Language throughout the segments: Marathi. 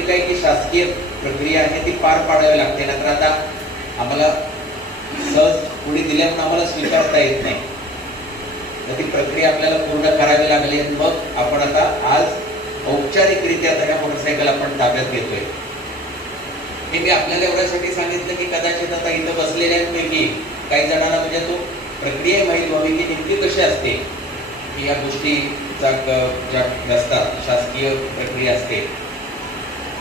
जे काही की शासकीय प्रक्रिया आहे ती पार पाडावी लागते, नंतर आता आम्हाला सहज कोणी दिल्यामुळे आम्हाला स्वीकारता येत नाही, तर ती प्रक्रिया आपल्याला पूर्ण करावी लागली. मग आपण आता आज औपचारिकरित्या ह्या मोटरसायकल आपण ताब्यात घेतोय. हे मी आपल्याला एवढ्यासाठी सांगितलं की कदाचित आता इथं बसलेल्यांपैकी काही जणांना म्हणजे तो प्रक्रिया माहीत व्हावी की नेमकी कशी असते, की या गोष्टीचा ज्या नसतात शासकीय प्रक्रिया असते.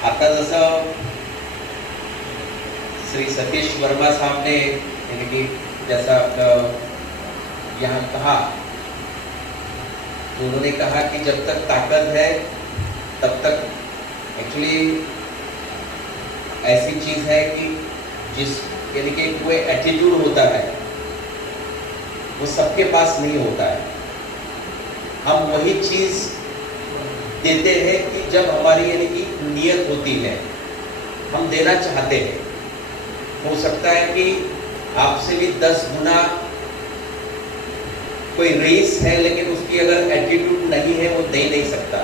आता जसं श्री सतीश वर्मा साहब ने यानी कि जैसा यहाँ कहा, तो उन्होंने कहा कि जब तक ताकत है तब तक एक्चुअली ऐसी चीज है कि जिस यानी कि कोई एटीट्यूड होता है वो सबके पास नहीं होता है. हम वही चीज देते हैं कि जब हमारी यानी कि नियत होती है, हम देना चाहते हैं. हो सकता है कि आपसे भी 10 गुना कोई रेस है, लेकिन उसकी अगर एटीट्यूड नहीं है वो दे नहीं सकता.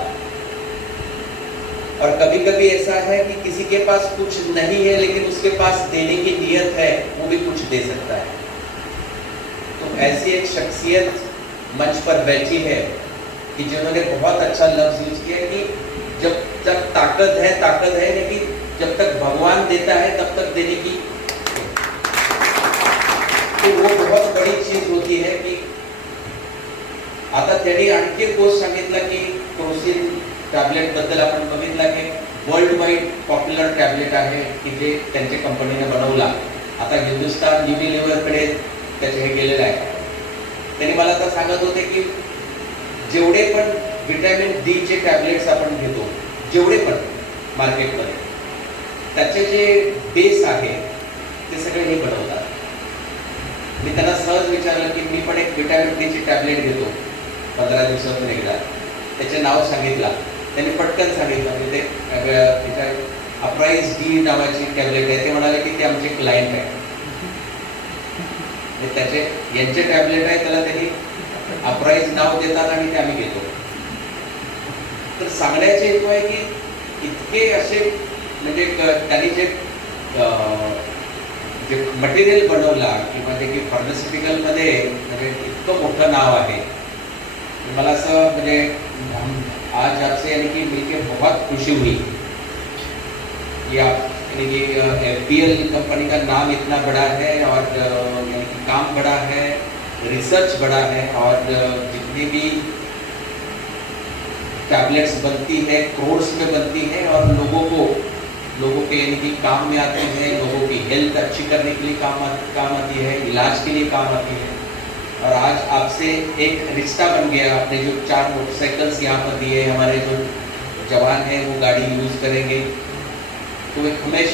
और कभी कभी ऐसा है कि किसी के पास कुछ नहीं है लेकिन उसके पास देने की नियत है, वो भी कुछ दे सकता है. तो ऐसी एक शख्सियत मंच पर बैठी है कि जिन्होंने बहुत अच्छा लफ्ज यूज किया कि जब तक ताकत है लेकिन जब तक भगवान देता है तब तक देने की, तो वो बहुत बड़ी चीज होती है. की आता त्यांनी आणखी एक गोष्ट सांगितलं की क्रोसिन टॅबलेट बद्दल आपण बघितलं की वर्ल्ड वाईड पॉप्युलर टॅबलेट आहे की जे त्यांच्या कंपनीने बनवला. आता हिंदुस्तान युनिलिव्हरकडे त्याचे हे गेलेलं आहे. त्यांनी मला आता सांगत होते की जेवढे पण विटॅमिन डी चे टॅबलेट्स आपण घेतो, जेवढे पण मार्केटमध्ये, त्याचे जे बेस आहे ते सगळे हे बनवतात. मी त्यांना सहज विचारलं की मी पण एक विटॅमिन डी ची टॅबलेट घेतो 15 दिवसातून एकदा, त्याचे नाव सांगितलं. त्यांनी पटकन सांगितलं म्हणजे ते अप्राइज डी नावाची टॅबलेट आहे. ते म्हणाले की ते आमचे क्लायंट आहे, त्याचे यांचे टॅबलेट आहे, त्याला त्यांनी अप्राइज नाव देतात आणि ते आम्ही घेतो. तर सांगण्याचे हेतू आहे की इतके असे म्हणजे त्यांनी जे मटेरियल बनवला किंवा जे की फार्मास्युटिकलमध्ये म्हणजे इतकं मोठं नाव आहे. मला असं म्हणजे आज आपसे यानी कि मिलकर बहुत खुशी हुई कि आप यानी कि FPL कंपनी का नाम इतना बड़ा है और यानी कि काम बड़ा है, रिसर्च बड़ा है, और जितनी भी टैबलेट्स बनती है क्रोड्स में बनती है और लोगों के यानी कि काम में आते हैं, लोगों की हेल्थ अच्छी करने के लिए काम आती है, इलाज के लिए काम आती है. और आज आपसे एक रिश्ता बन गया. आपने जो 4 मोटरसाइकिल्स यहाँ पर दिए, हमारे जो जवान हैं वो गाड़ी यूज करेंगे, तो हमेशा